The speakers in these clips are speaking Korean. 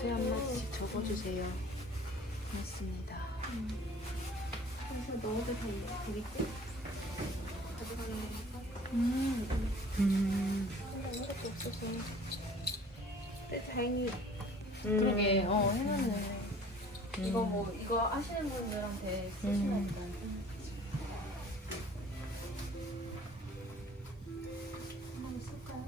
노트에 한 마디씩 적어주세요. 고맙습니다. 그래서 넣어도 되겠지? 가져가는 거니까. 아무것도 없어서. 근데 다행히. 그러게, 해놨네. 이거 아시는 분들한테 쓰시면 일단. 한번 쓸까요?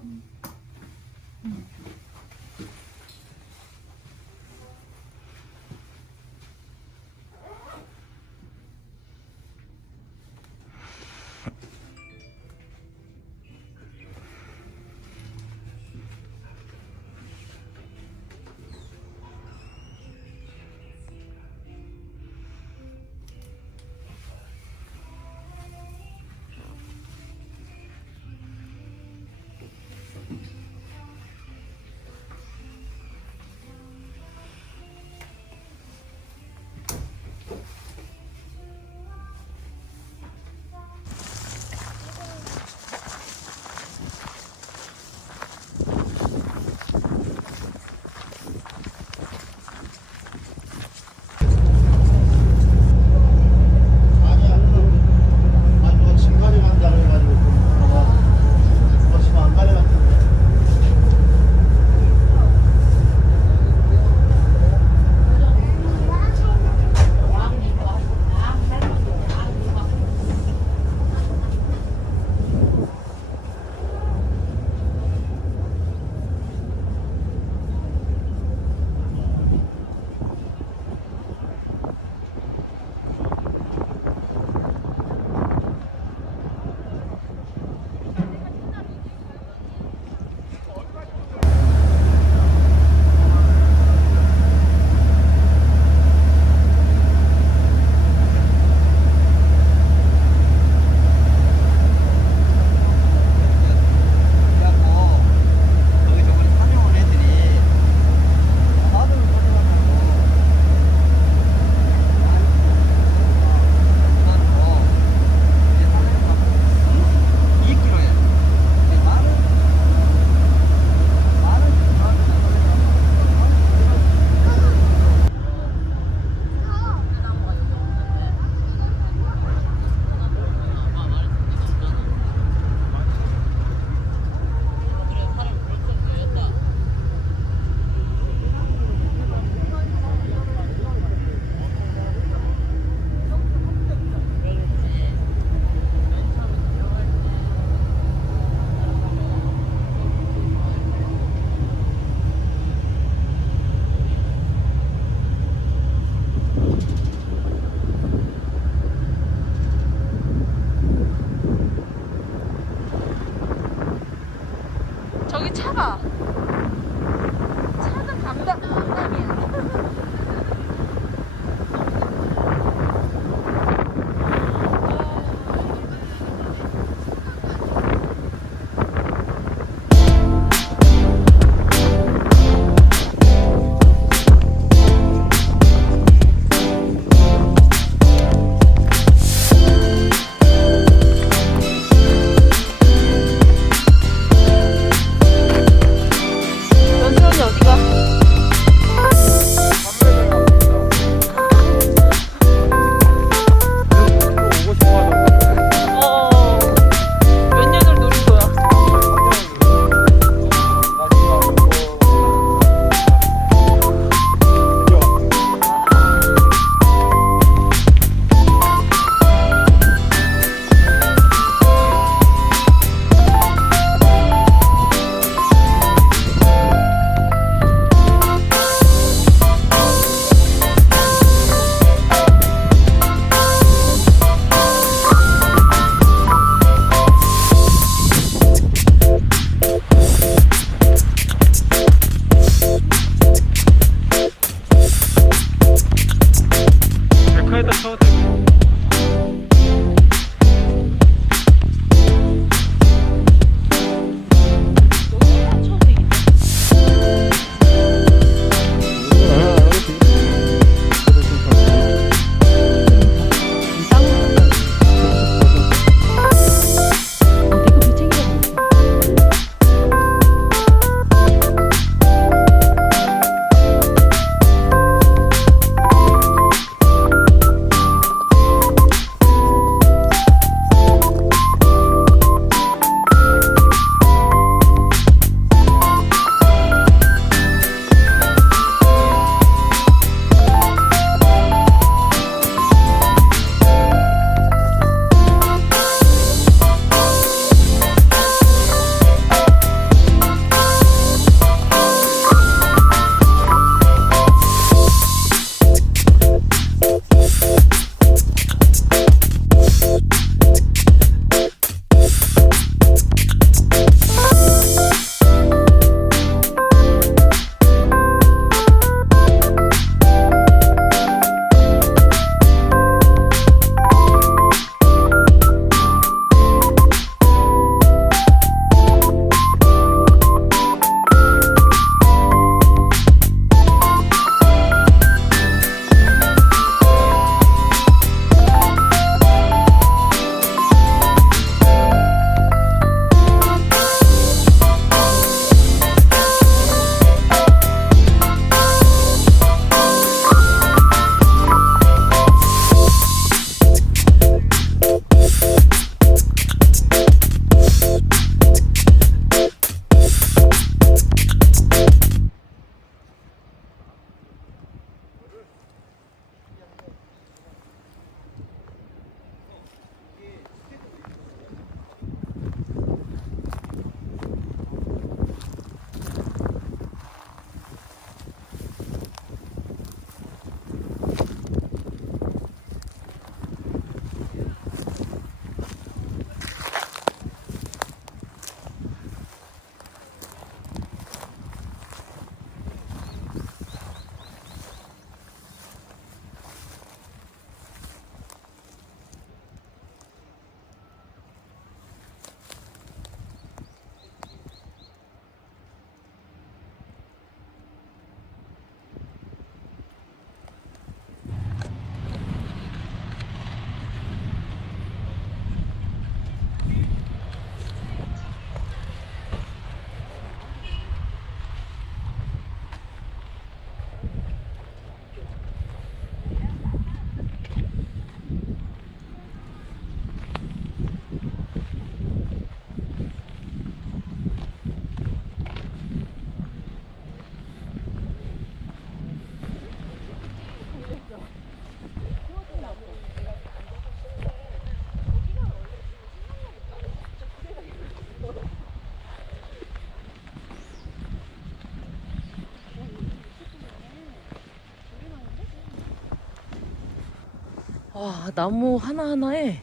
와, 나무 하나하나에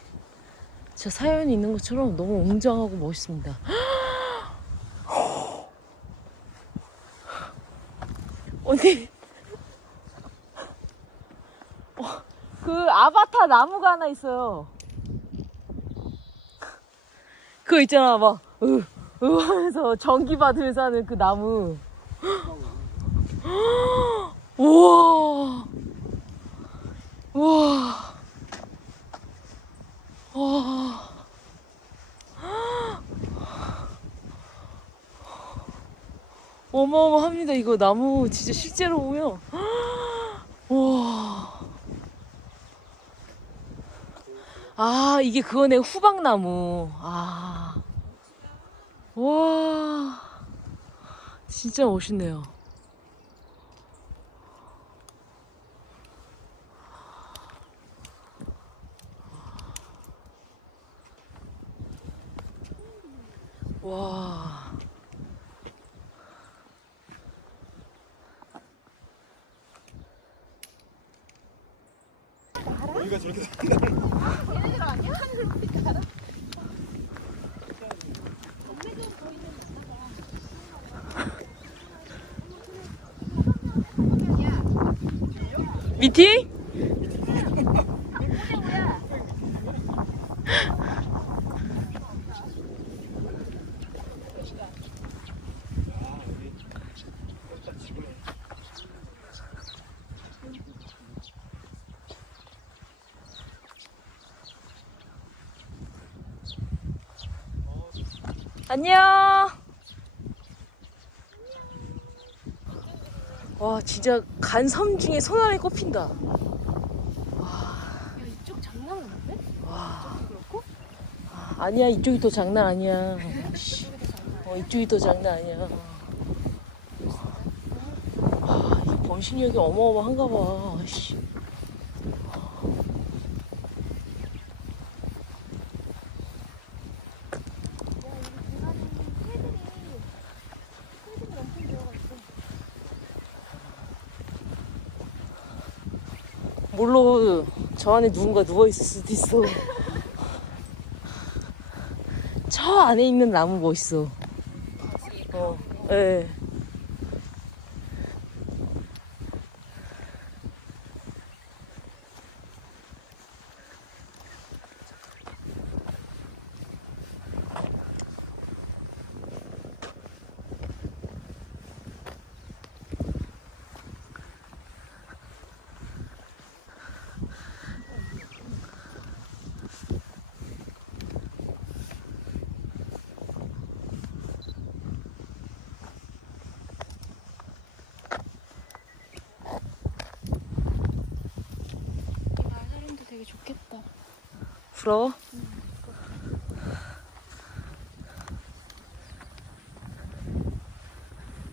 진짜 사연이 있는 것처럼 너무 웅장하고 멋있습니다. 언니, 그 아바타 나무가 하나 있어요. 그거 있잖아, 막 하면서 전기 받으면서 하는 그 나무. 우와, 우와, 와. 어마어마합니다. 이거 나무 진짜 실제로 보면. 와. 아, 이게 그거네. 후박나무. 아. 와. 진짜 멋있네요. 와. 여기가 저렇게 얘네들 아니야? 그러니까 알아? 미팅? 안녕. 와, 진짜 간섬 중에 손 안에 꼽힌다. 야, 이쪽 장난 아닌데? 와. 그렇고? 아니야, 이쪽이 더 장난 아니야. 이쪽이 더 장난 아니야. 아, 이 번식력이 어마어마한가 봐. 씨. 물론 저 안에 누군가 누워있을 수도 있어. 저 안에 있는 나무 멋있어. 예. 사람도 되게 좋겠다. 부러워?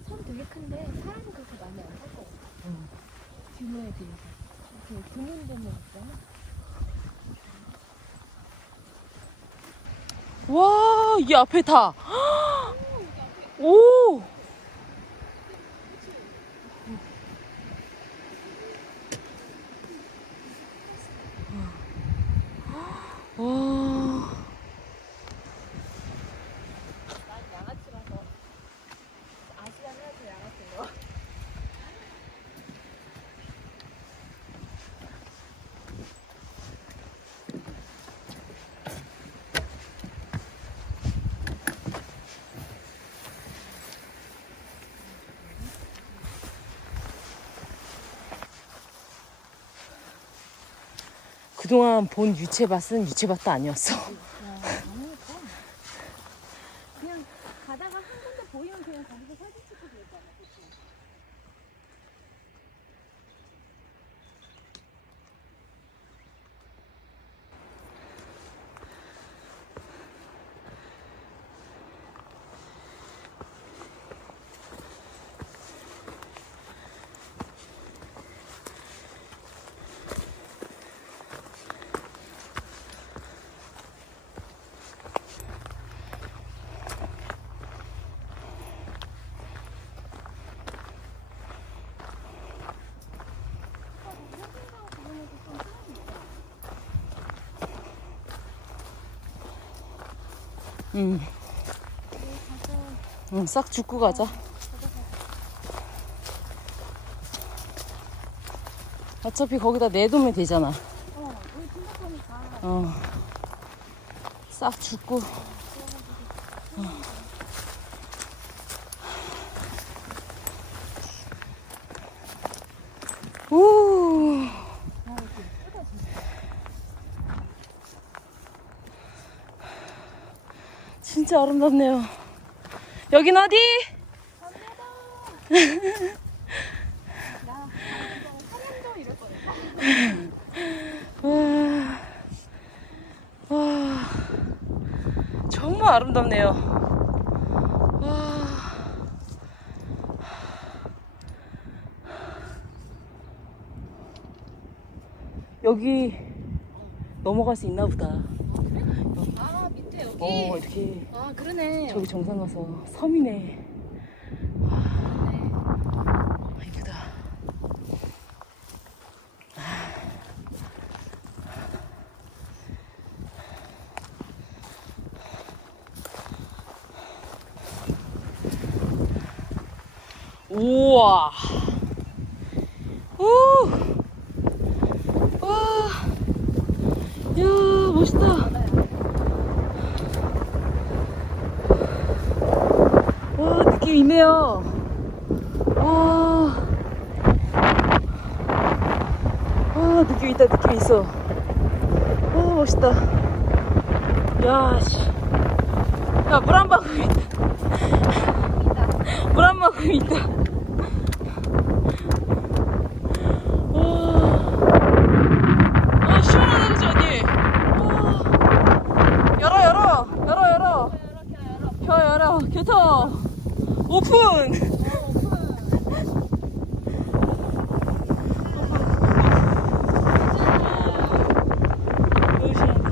섬 되게 큰데 사람이 그렇게 많이 안 살 것 같아. 규모에 비해서. 이렇게 드문 데는 있잖아. 와, 이 앞에 다. 오! 와. 난 양아치라서 아시아나도 양아치인 거. 그동안 본 유채밭은 유채밭도 아니었어. 그냥 가다가 한 군데 보이면 그냥 거기서 사진 찍고 그랬잖아. 그치? 응. 응, 싹 죽고 가자. 어차피 거기다 내두면 되잖아. 우리 생각하니까. 싹 죽고. 오. 진짜 아름답네요. 여긴 어디? 나 한번도 이럴 거야. 와, 정말 아름답네요. 와. 여기 넘어갈 수 있나 보다. 아 밑에 여기. 이렇게 아 그러네. 저기 정상 가서 섬이네. 와, 이쁘다. 우와. 오. 와. 야, 멋있다. 와, 느낌 있네요. 와. 와, 느낌 있다, 느낌 있어. 와, 멋있다. 야, 씨. 야, 물 한 방울 있다. 물 한 방울 있다. 와, 시원하다, 그치, 언니? 와. 열어. 열어. 교통. 오픈. 너무 시원하다.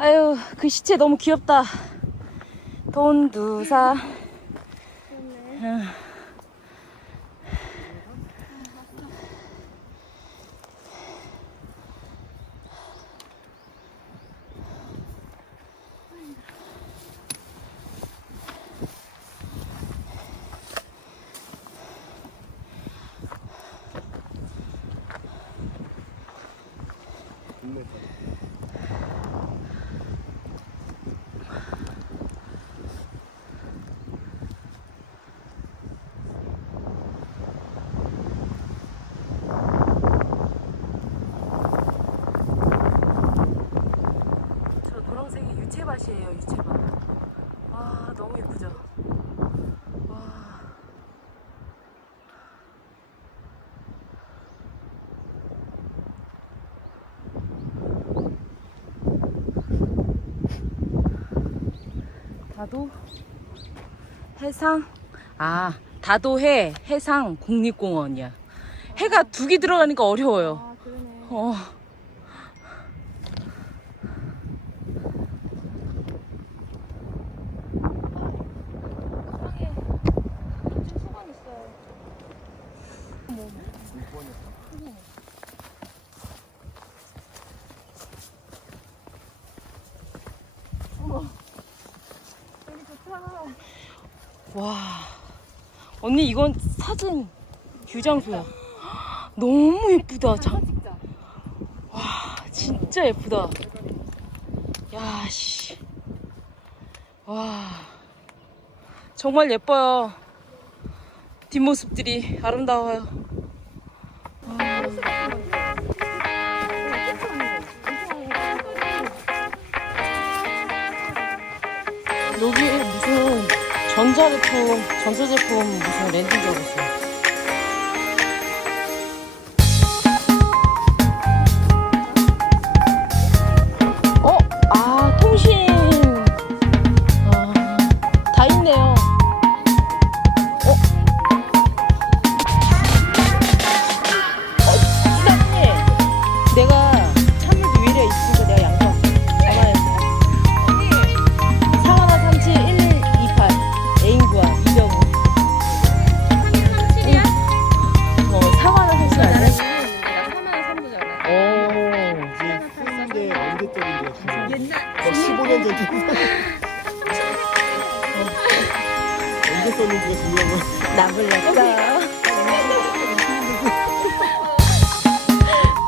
아유, 그 시체 너무 귀엽다. 돈두사. 응. 저 노란색이 유채밭이에요, 유채밭. 와, 너무 예쁘죠? 와. 다도 해상, 다도해 해상국립공원이야. 해가 두 개 들어가니까 어려워요. 아, 그러네. 어. 수강에 요즘 수강 있어요. 어머, 여기 좋다. 와, 언니 이건 사진 규장소야. 너무 예쁘다. 참. 찍자. 와, 진짜 예쁘다. 야, 씨. 와, 정말 예뻐요. 뒷모습들이 아름다워요. 여기 무슨 전자제품 무슨 랜딩 적었어요. 통신. 다 있네요. 수사님, 내가 찬물도 위에 있으니까 내가 양보할게. 전화했어. 상하나 37 1128 애인구야 이정우. 상하나 37 아니야? 사만의 선부잖아. 근데 언제 때린 거야? 옛날 15년 전 언제 썼는지가 중요한 거야. 나 불렀어.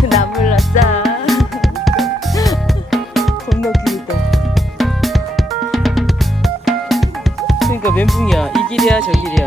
나 불렀어. 겁나 귀엽다. 그러니까 멘붕이야. 이 길이야 저 길이야.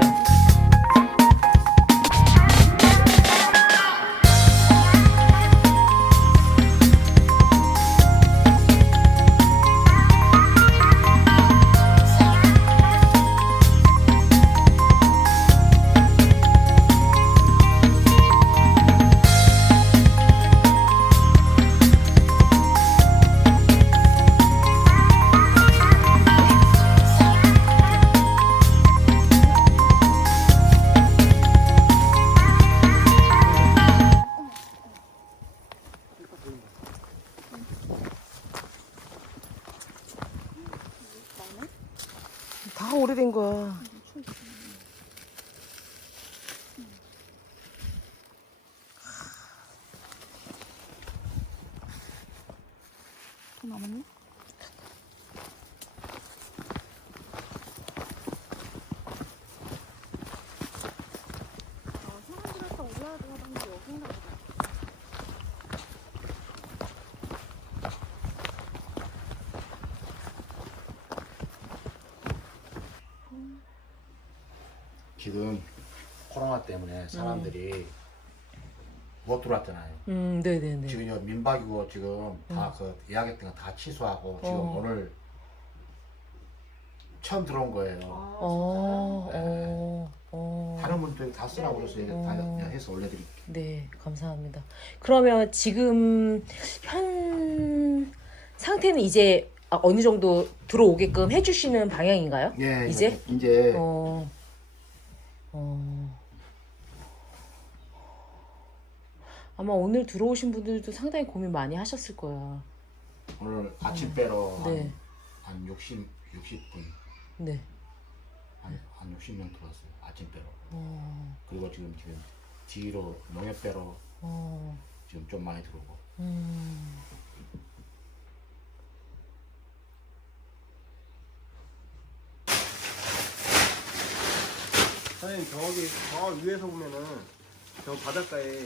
다 오래된 거야. 돈 남았니? 사람들 아까 올라가던 게 여긴가 보다. 지금 코로나 때문에 사람들이 못 들어왔잖아요. 네네네. 지금 요 민박이고 지금 다 그 예약했던 거 다 취소하고 지금 오늘 처음 들어온 거예요. 다른 분들 다 쓰라고 그래서 다 해서 올려드릴게요. 네, 감사합니다. 그러면 지금 현 상태는 이제 어느 정도 들어오게끔 해주시는 방향인가요? 예, 이제? 이제 아마 오늘 들어오신 분들도 상당히 고민 많이 하셨을 거야. 오늘 아침 배로 네. 한 60분 네. 한 60명 들어왔어요. 아침 배로. 어. 그리고 지금 뒤로 농협 배로 어. 지금 좀 많이 들어오고. 사장님 저기 저 위에서 보면은 저 바닷가에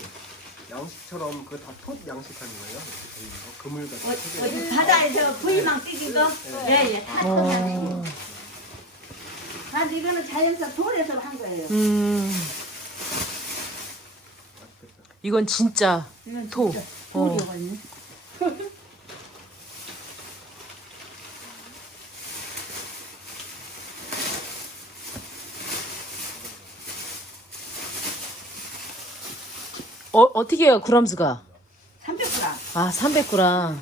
양식처럼 그 다 톳 양식하는 거예요? 이렇게 돼 있는 거? 그물 같은 거? 어디 바다에서 부위망 뜯긴 거? 예, 예, 다 터져내고. 난 이거는 자연산 돌에서 한 거예요. 이건 진짜 이건 토. 진짜 돌이거든요. 어떻게 해요, 그람수가? 300g. 아, 300g.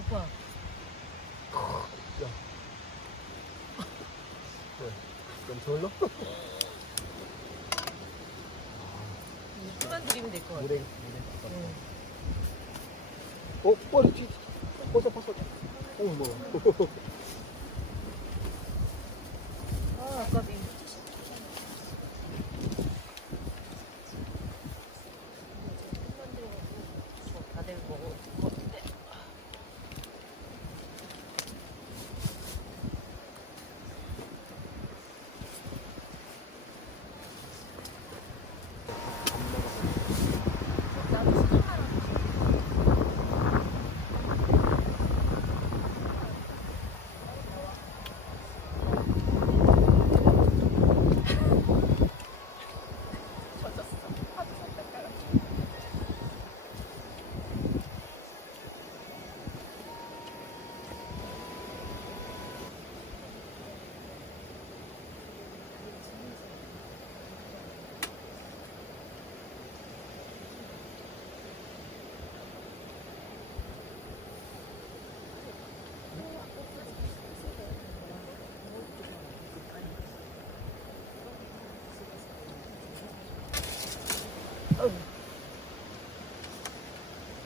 오빠. 좀 저울로? 물만 들이면 될 것 같아. 물에 머리 뒤 벗어 뭐 아, 아까비. 다들 먹을 것 같은데.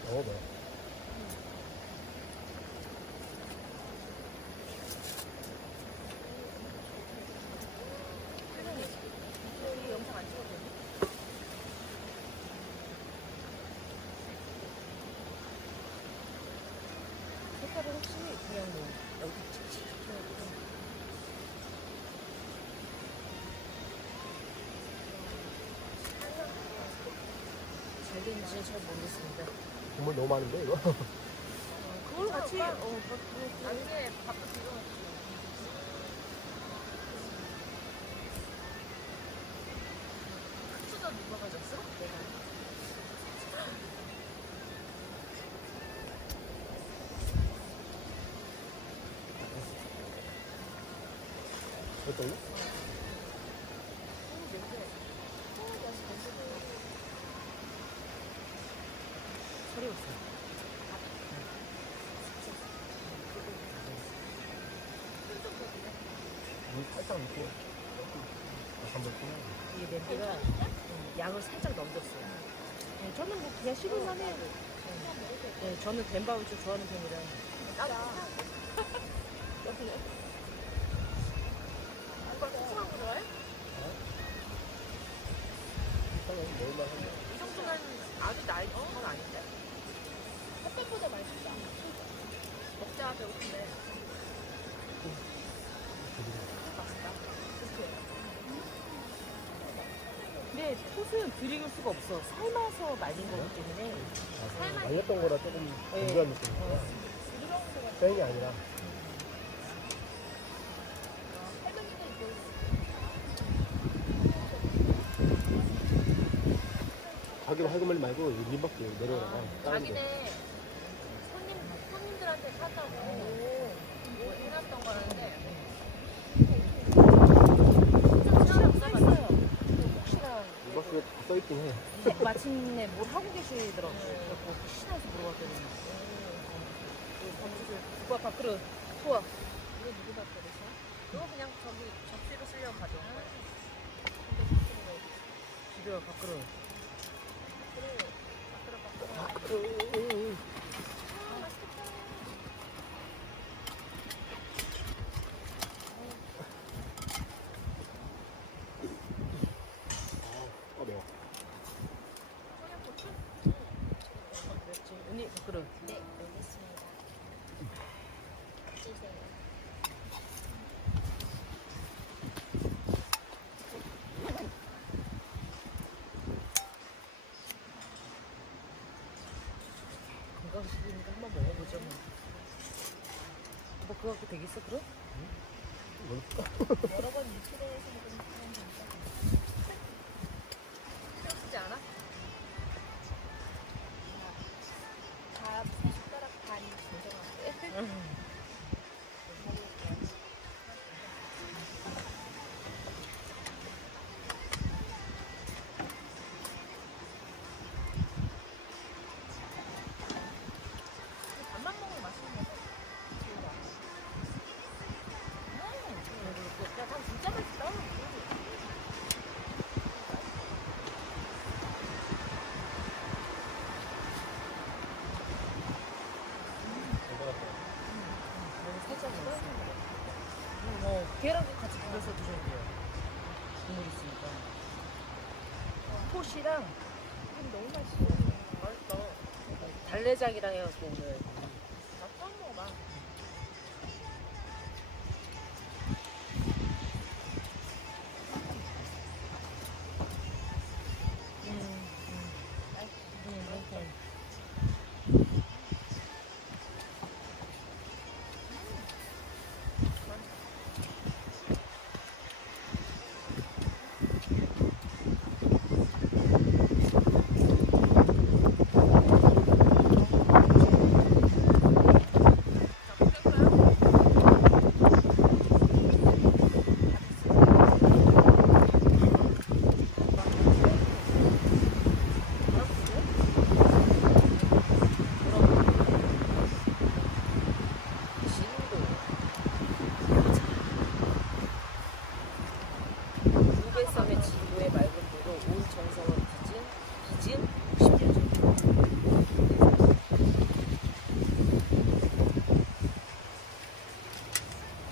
먹어봐. 색깔을 혹시 그냥 뭐 여기 칙칙 잘 되는지는 잘 모르겠습니다. 국물 너무 많은데 이거? 그걸 같이 나중에 밥도 들어. 수저 누가 가졌어? 내가. 어떤? 소리 없어. 물 살짝 넣고 한번 끓여. 이 냄비가 양을 살짝 넘겼어요. 네, 저는 뭐 그냥 씹을만 해요. 네, 저는 덴밥을 좀 좋아하는 편이라. 이 정도면 아주 나이 든 건 아닌데? 햇볕보다 맛있다. 먹자, 배고픈데. 근데 톳은 들익을 수가 없어. 삶아서 말린 거기 때문에. 말렸던 거라 조금 건조한 느낌이야. 생이 아니라. 가게로 할거말 말고 민박도 내려오다가 다른 데. 자기네 손님들한테 사자고 뭐 해놨던 거라는데 혹시나 민박스에 다 써있긴 해. 맞아. 아침에 뭘 하고 계시더라고. 그래서 신나서 물어봤더니. 누가 밥그릇 좋아. 이거 누구 밥그릇이야? 이거 그냥 저기 접시로 쓰려고 가져온 거야. 집에 밥그릇. 밥그릇. 매워. 언니 밥그릇. 네, 알겠습니다. 주세요. 건강식이니까 한번 먹어보죠 뭐. 뭐 그거 갖고 되겠어 그럼? 여러 번 유출해서 먹으면 괜찮아. 신경 쓰지 않아? 밥 3숟가락 반 정정한데. 밥만 먹으면 맛있는 거지. 야, 밥 진짜 맛있다. 살짝 뭐 계란 같이 비벼서 드셔도 돼요. 국물 있으니까. 토시랑 너무 맛있어. 맛있다. 달래장이랑 해갖고 오늘 나 처음 먹어봐. 우배섬의 진도의 맑은 물로 온 정성을 빚은 60년 전.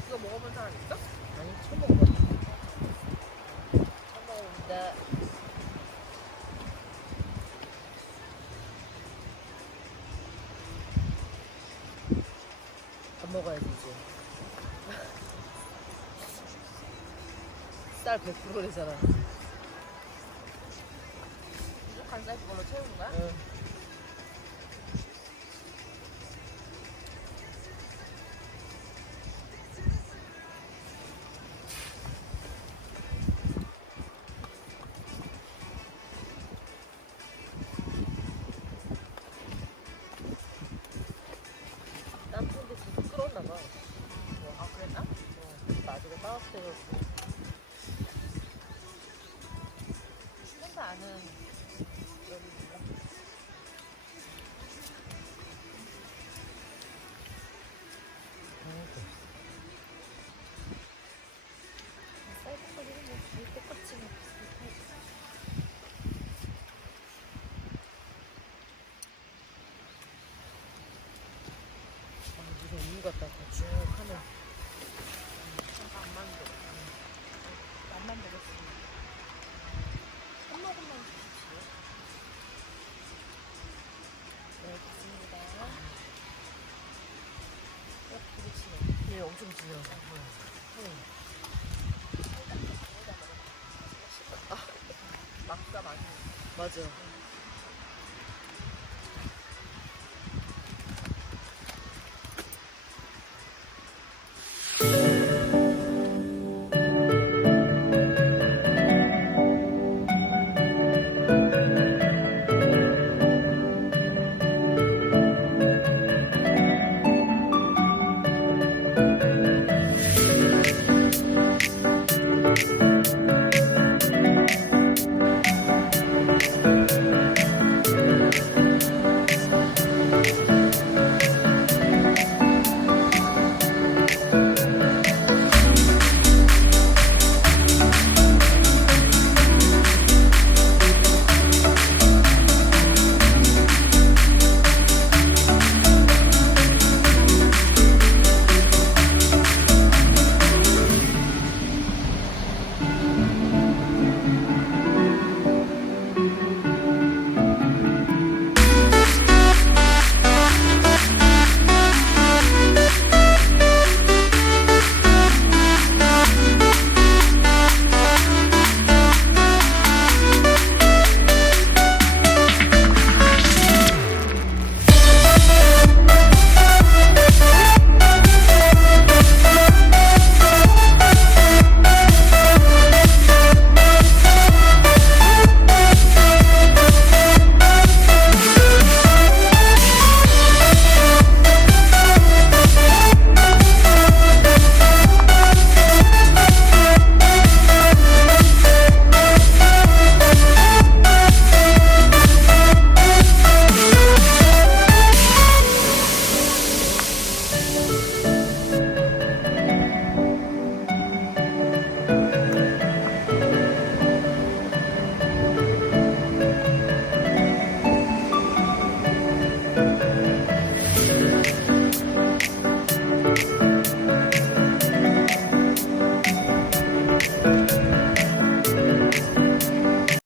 이거 먹어본 사람 있어? 아니, 처음 먹어봐. 처음 먹어본다. 밥 먹어야지, 이제. 쌀 100%래잖아. 부족한 쌀 그걸로 채우는 거야? 응. 땀푼데 진짜 끓었나 봐. 아, 그랬나? 나중에 따뜻해졌어. 추운데 아는 여기 몰라. 쌀국수는 뭐 거의 똑같이 비슷하지. 무슨 우유 같다. 쭉 하면. 맛만 보겠습니다. 한 모금만 주십시오. 네, 좋습니다. 부딪히네. 얘 엄청 지려. 막사 많이. 맞아.